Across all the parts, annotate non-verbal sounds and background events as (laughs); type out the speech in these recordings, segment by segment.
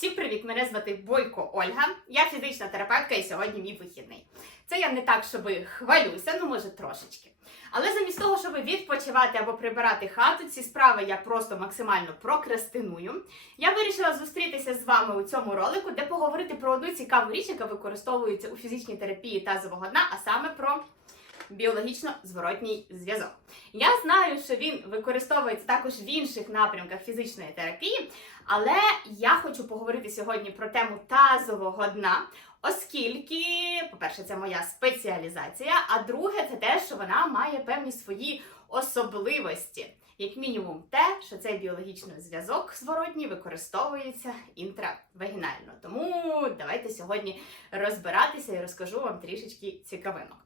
Всім привіт! Мене звати Бойко Ольга. Я фізична терапевтка і сьогодні мій вихідний. Це я не так, щоб хвалюся, ну може трошечки. Але замість того, щоб відпочивати або прибирати хату, ці справи я просто максимально прокрастиную. Я вирішила зустрітися з вами у цьому ролику, де поговорити про одну цікаву річ, яка використовується у фізичній терапії тазового дна, а саме про біологічно зворотній зв'язок. Я знаю, що він використовується також в інших напрямках фізичної терапії, але я хочу поговорити сьогодні про тему тазового дна, оскільки, по-перше, це моя спеціалізація, а друге, це те, що вона має певні свої особливості. Як мінімум, те, що цей біологічний зв'язок зворотній використовується інтравагінально. Тому давайте сьогодні розбиратися і розкажу вам трішечки цікавинок.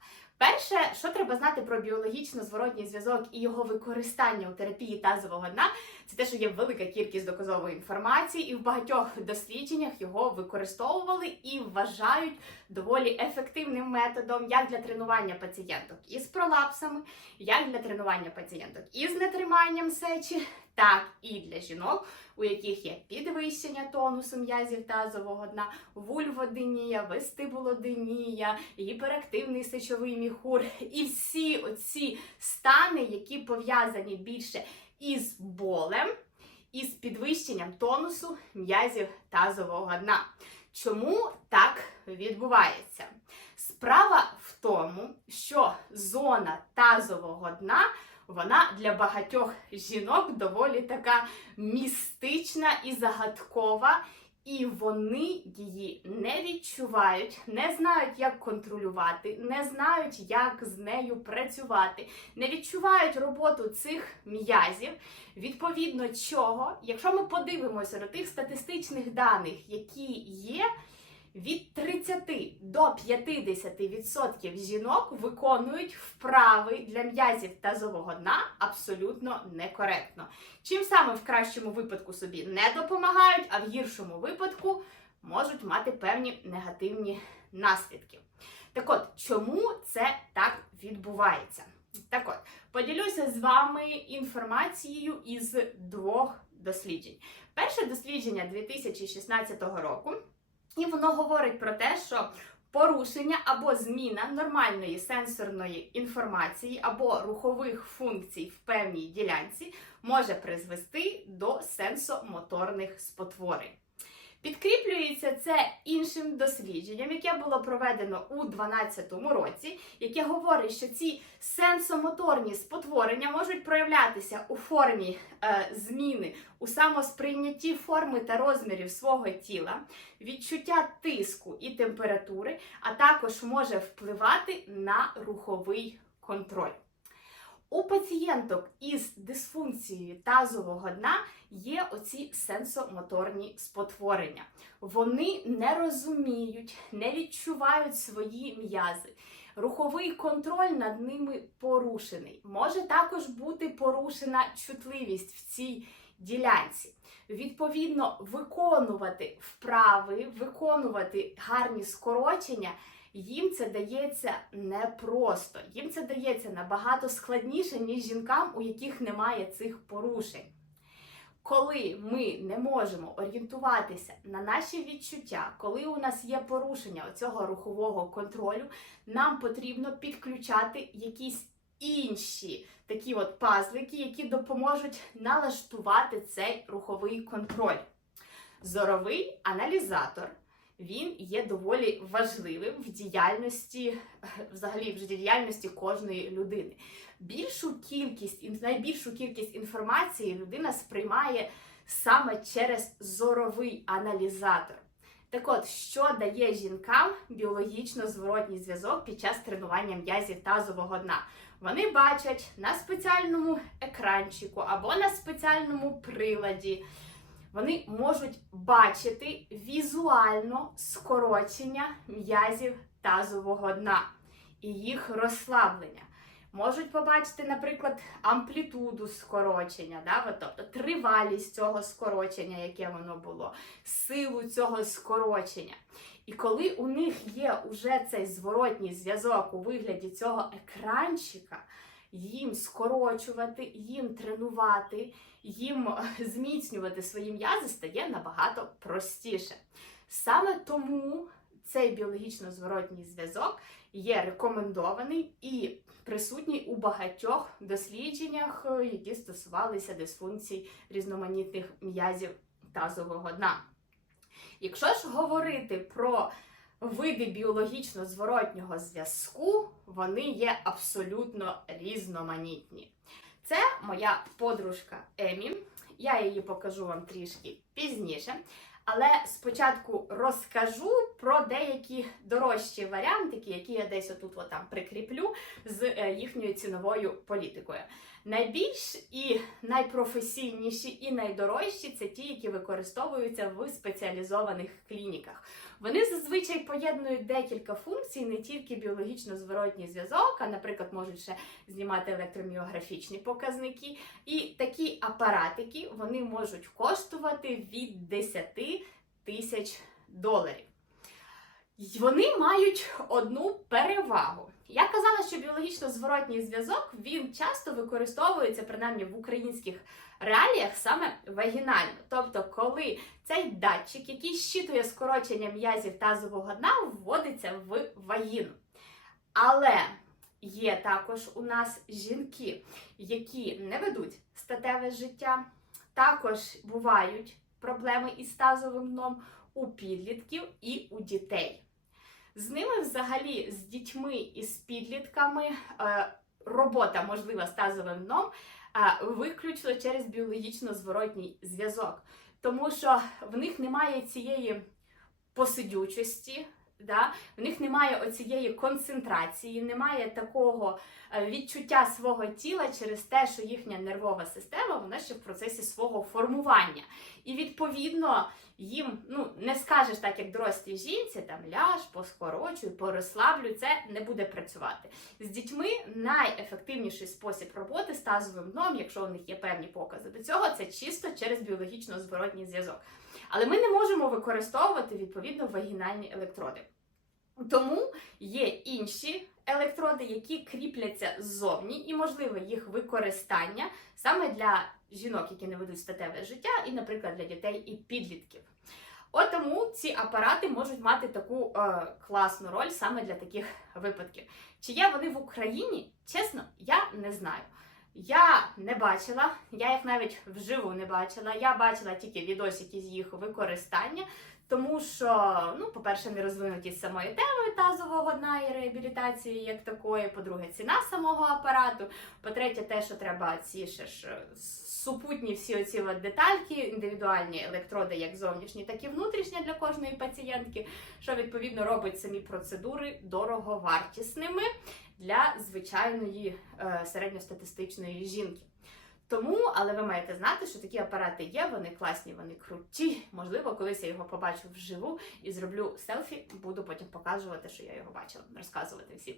Перше, що треба знати про біологічно зворотній зв'язок і його використання у терапії тазового дна, це те, що є велика кількість доказової інформації, і в багатьох дослідженнях його використовували і вважають доволі ефективним методом як для тренування пацієнток із пролапсами, як для тренування пацієнток із нетриманням сечі, так і для жінок, у яких є підвищення тонусу м'язів тазового дна, вульводинія, вестибулодинія, гіперактивний сечовий міхур і всі оці стани, які пов'язані більше із болем, із підвищенням тонусу м'язів тазового дна. Чому так відбувається? Справа в тому, що зона тазового дна вона для багатьох жінок доволі така містична і загадкова, і вони її не відчувають, не знають, як контролювати, не знають, як з нею працювати, не відчувають роботу цих м'язів. Відповідно чого, якщо ми подивимося до тих статистичних даних, які є. Від 30 до 50% жінок виконують вправи для м'язів тазового дна абсолютно некоректно. Чим саме в кращому випадку собі не допомагають, а в гіршому випадку можуть мати певні негативні наслідки. Так от, чому це так відбувається? Так от, поділюся з вами інформацією із двох досліджень. Перше дослідження 2016 року. І воно говорить про те, що порушення або зміна нормальної сенсорної інформації або рухових функцій в певній ділянці може призвести до сенсомоторних спотворень. Підкріплюється це іншим дослідженням, яке було проведено у 2012 році, яке говорить, що ці сенсомоторні спотворення можуть проявлятися у формі е, зміни у самосприйнятті форми та розмірів свого тіла, відчуття тиску і температури, а також може впливати на руховий контроль. У пацієнток із дисфункцією тазового дна є оці сенсомоторні спотворення. Вони не розуміють, не відчувають свої м'язи. Руховий контроль над ними порушений. Може також бути порушена чутливість в цій ділянці. Відповідно, виконувати вправи, виконувати гарні скорочення їм це дається непросто. Їм це дається набагато складніше, ніж жінкам, у яких немає цих порушень. Коли ми не можемо орієнтуватися на наші відчуття, коли у нас є порушення цього рухового контролю, нам потрібно підключати якісь інші такі от пазлики, які допоможуть налаштувати цей руховий контроль. Зоровий аналізатор він є доволі важливим в діяльності, (laughs) взагалі в життєдіяльності кожної людини. Більшу кількість найбільшу кількість інформації людина сприймає саме через зоровий аналізатор. Так от, що дає жінкам біологічно зворотній зв'язок під час тренування м'язів тазового дна? Вони бачать на спеціальному екранчику або на спеціальному приладі вони можуть бачити візуально скорочення м'язів тазового дна і їх розслаблення. Можуть побачити, наприклад, амплітуду скорочення, да? тобто тривалість цього скорочення, яке воно було, силу цього скорочення. І коли у них є уже цей зворотній зв'язок у вигляді цього екранчика, їм скорочувати, їм тренувати, їм е, зміцнювати свої м'язи стає набагато простіше. Саме тому цей біологічно зворотній зв'язок є рекомендований і присутній у багатьох дослідженнях, е, які стосувалися дисфункцій різноманітних м'язів тазового дна. Якщо ж говорити про види біологічно зворотнього зв'язку, вони є абсолютно різноманітні. Це моя подружка Емі. Я її покажу вам трішки пізніше. Але спочатку розкажу про деякі дорожчі варіантики, які я десь отут от там прикріплю з е, їхньою ціновою політикою. Найбільш і найпрофесійніші, і найдорожчі це ті, які використовуються в спеціалізованих клініках. Вони зазвичай поєднують декілька функцій, не тільки біологічно зворотній зв'язок, а, наприклад, можуть ще знімати електроміографічні показники. І такі апаратики вони можуть коштувати від 10 тисяч доларів. Вони мають одну перевагу. Я казала, що біологічно зворотній зв'язок він часто використовується, принаймні в українських реаліях, саме вагінально. Тобто, коли цей датчик, який щитує скорочення м'язів тазового дна, вводиться в вагіну. Але є також у нас жінки, які не ведуть статеве життя, також бувають проблеми із тазовим дном у підлітків і у дітей. З ними, взагалі, з дітьми і з підлітками е, робота можлива з тазовим дном е, виключно через біологічно зворотній зв'язок, тому що в них немає цієї посидючості. Да? В них немає оцієї концентрації, немає такого е, відчуття свого тіла через те, що їхня нервова система вона ще в процесі свого формування. І відповідно їм ну не скажеш так, як дорослій жінці, там ляж, поскорочуй, порозслаблю, це не буде працювати. З дітьми найефективніший спосіб роботи з тазовим дном, якщо у них є певні покази до цього, це чисто через біологічно зворотній зв'язок. Але ми не можемо використовувати відповідно вагінальні електроди. Тому є інші електроди, які кріпляться ззовні, і можливе їх використання саме для жінок, які не ведуть статеве життя, і, наприклад, для дітей і підлітків. От тому ці апарати можуть мати таку е, класну роль саме для таких випадків. Чи є вони в Україні? Чесно, я не знаю. Я не бачила, я їх навіть вживу не бачила. Я бачила тільки відосики з їх використання, тому що, ну, по-перше, не розвинуті з самої теми тазового дна і реабілітації як такої. По-друге, ціна самого апарату. По-третє, те, що треба ці ще ж е, супутні всі оці детальки, індивідуальні електроди, як зовнішні, так і внутрішні для кожної пацієнтки, що відповідно робить самі процедури дороговартісними для звичайної е, середньостатистичної жінки. Тому, але ви маєте знати, що такі апарати є, вони класні, вони круті. Можливо, колись я його побачу вживу і зроблю селфі, буду потім показувати, що я його бачила, розказувати всім.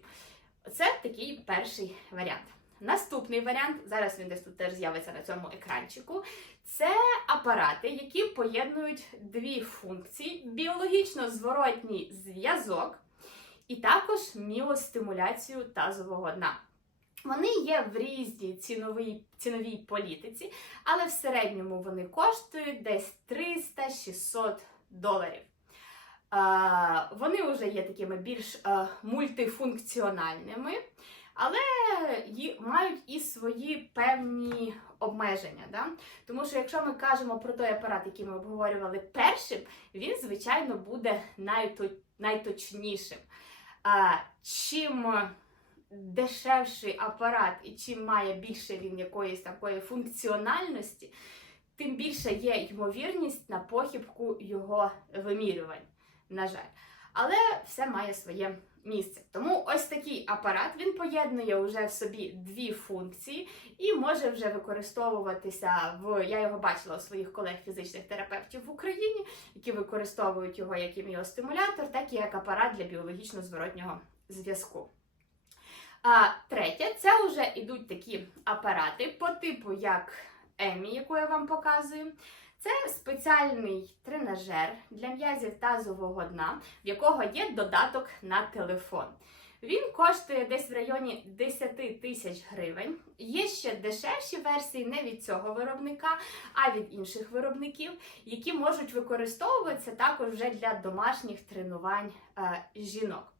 Це такий перший варіант. Наступний варіант, зараз він десь тут теж з'явиться на цьому екранчику. Це апарати, які поєднують дві функції: біологічно зворотній зв'язок і також міостимуляцію тазового дна. Вони є в різній ціновій, ціновій політиці, але в середньому вони коштують десь 300-600 доларів. Е, вони вже є такими більш е, мультифункціональними, але ї- мають і свої певні обмеження. Да? Тому що якщо ми кажемо про той апарат, який ми обговорювали першим, він, звичайно, буде найто- найточнішим. А, чим дешевший апарат і чим має більше він якоїсь такої функціональності, тим більше є ймовірність на похибку його вимірювань. На жаль. Але все має своє місце. Тому ось такий апарат він поєднує вже в собі дві функції і може вже використовуватися в. Я його бачила у своїх колег-фізичних терапевтів в Україні, які використовують його як і так і як апарат для біологічно зворотнього зв'язку. А третє, це вже йдуть такі апарати по типу як Емі, яку я вам показую. Це спеціальний тренажер для м'язів тазового дна, в якого є додаток на телефон. Він коштує десь в районі 10 тисяч гривень. Є ще дешевші версії не від цього виробника, а від інших виробників, які можуть використовуватися також вже для домашніх тренувань е, жінок.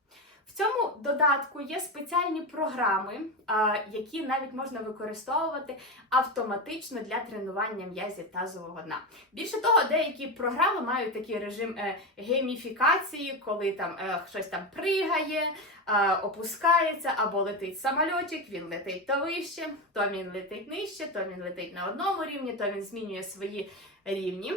Цьому додатку є спеціальні програми, е, які навіть можна використовувати автоматично для тренування м'язів тазового дна. Більше того, деякі програми мають такий режим е, гейміфікації, коли там е, щось там пригає, е, опускається або летить самольотик, він летить то вище, то він летить нижче, то він летить на одному рівні, то він змінює свої рівні.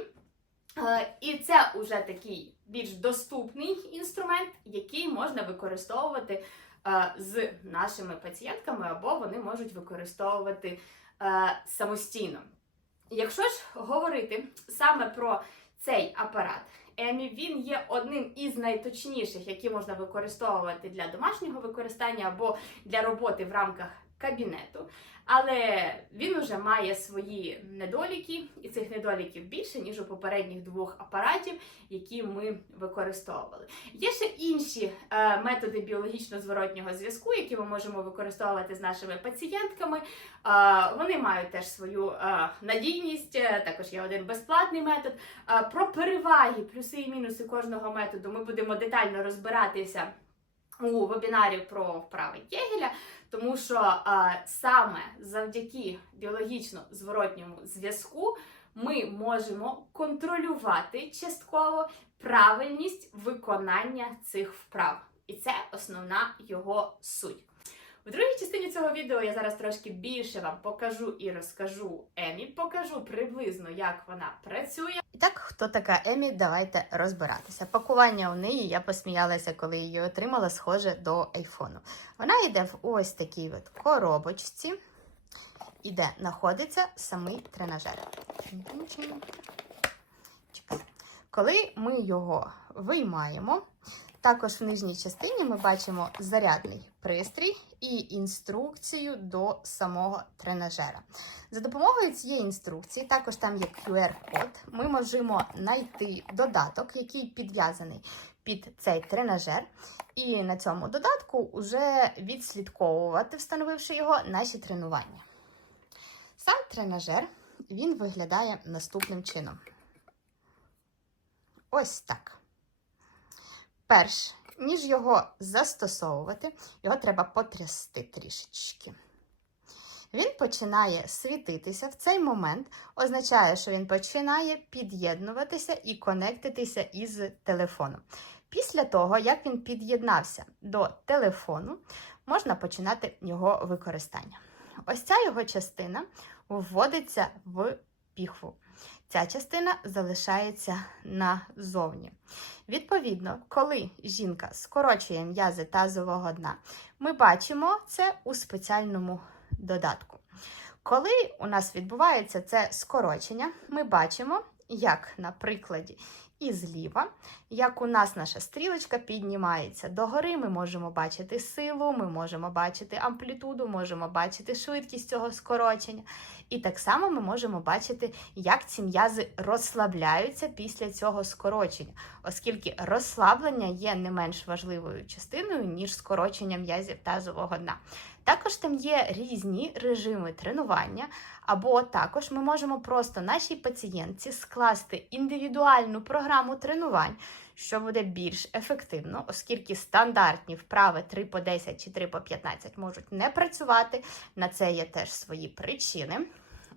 Е, І це вже такий більш доступний інструмент, який можна використовувати е, з нашими пацієнтками, або вони можуть використовувати е, самостійно. Якщо ж говорити саме про цей апарат, Емі, він є одним із найточніших, які можна використовувати для домашнього використання або для роботи в рамках кабінету. Але він уже має свої недоліки, і цих недоліків більше, ніж у попередніх двох апаратів, які ми використовували. Є ще інші е, методи біологічно-зворотнього зв'язку, які ми можемо використовувати з нашими пацієнтками. Е, вони мають теж свою е, надійність, е, також є один безплатний метод. Е, про переваги, плюси і мінуси кожного методу ми будемо детально розбиратися у вебінарі про вправи Кегеля, тому що а, саме завдяки біологічно зворотньому зв'язку ми можемо контролювати частково правильність виконання цих вправ. І це основна його суть. В другій частині цього відео я зараз трошки більше вам покажу і розкажу Емі, покажу приблизно, як вона працює. І так, хто така Емі, давайте розбиратися. Пакування у неї, я посміялася, коли її отримала, схоже до айфону. Вона йде в ось такій от коробочці, і де знаходиться самий тренажер. Коли ми його виймаємо, також в нижній частині ми бачимо зарядний пристрій і інструкцію до самого тренажера. За допомогою цієї інструкції, також там є QR-код, ми можемо знайти додаток, який підв'язаний під цей тренажер, і на цьому додатку вже відслідковувати, встановивши його, наші тренування. Сам тренажер він виглядає наступним чином. Ось так. Перш ніж його застосовувати, його треба потрясти трішечки. Він починає світитися в цей момент, означає, що він починає під'єднуватися і конектитися із телефоном. Після того, як він під'єднався до телефону, можна починати його використання. Ось ця його частина вводиться в піхву. Ця частина залишається назовні. Відповідно, коли жінка скорочує м'язи тазового дна, ми бачимо це у спеціальному додатку. Коли у нас відбувається це скорочення, ми бачимо, як на прикладі і як у нас наша стрілочка піднімається догори, ми можемо бачити силу, ми можемо бачити амплітуду, можемо бачити швидкість цього скорочення. І так само ми можемо бачити, як ці м'язи розслабляються після цього скорочення, оскільки розслаблення є не менш важливою частиною, ніж скорочення м'язів тазового дна. Також там є різні режими тренування, або також ми можемо просто нашій пацієнтці скласти індивідуальну програму тренувань, що буде більш ефективно, оскільки стандартні вправи 3 по 10 чи 3 по 15 можуть не працювати. На це є теж свої причини.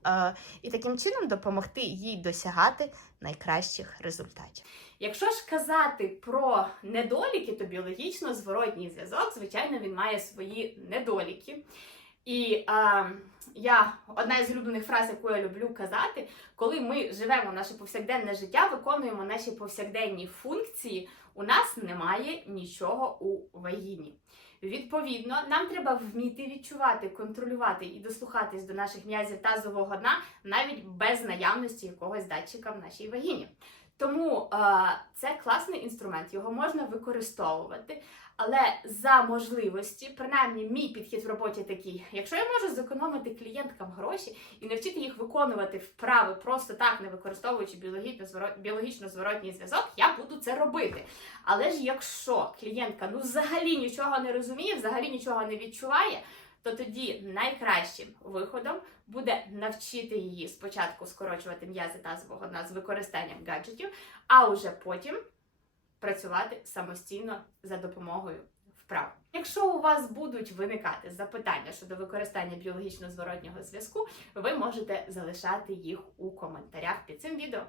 Е, І таким чином допомогти їй досягати найкращих результатів. Якщо ж казати про недоліки, то біологічно зворотній зв'язок, звичайно, він має свої недоліки. І е, я одна із улюблених фраз, яку я люблю казати, коли ми живемо наше повсякденне життя, виконуємо наші повсякденні функції, у нас немає нічого у вагіні. Відповідно, нам треба вміти відчувати, контролювати і дослухатись до наших м'язів тазового дна навіть без наявності якогось датчика в нашій вагіні. Тому е, це класний інструмент, його можна використовувати. Але за можливості, принаймні, мій підхід в роботі такий: якщо я можу зекономити клієнткам гроші і навчити їх виконувати вправи просто так, не використовуючи біологічно зворотній зв'язок, я буду це робити. Але ж якщо клієнтка ну взагалі нічого не розуміє, взагалі нічого не відчуває, то тоді найкращим виходом буде навчити її спочатку скорочувати м'язи тазового дна з використанням гаджетів, а уже потім працювати самостійно за допомогою вправ. Якщо у вас будуть виникати запитання щодо використання біологічно зворотнього зв'язку, ви можете залишати їх у коментарях під цим відео.